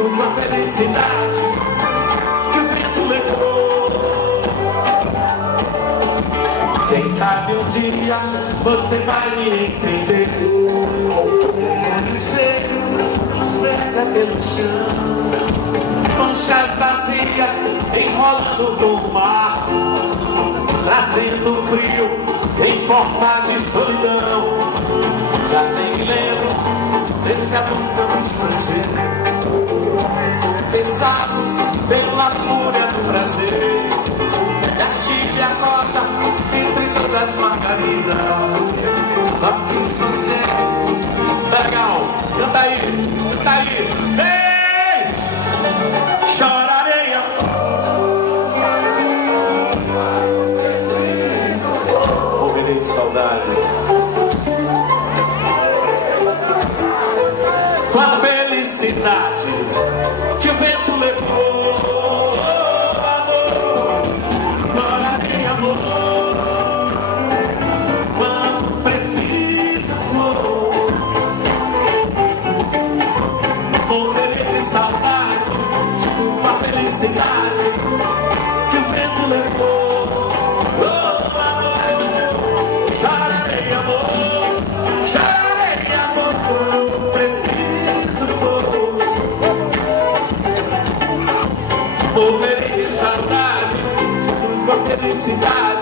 uma felicidade que o vento levou. Quem sabe um dia você vai me entender. Esfrega pelo chão, manchas vazias enrolando com o mar, trazendo frio em forma de solidão. Já nem lembro desse amor tão estrangeiro, pesado pela fúria do prazer, a tibia rosa entre todas as margaridas. Só quis você. Legal, canta aí, canta aí. Vem! Chora areia. Morrerei de saudade. Com a felicidade que o vento levou. Amor, chora areia, amor. Quando precisa for, morrerei de saudade. Com a felicidade que o vento levou. Morrerei de saudade, com a felicidade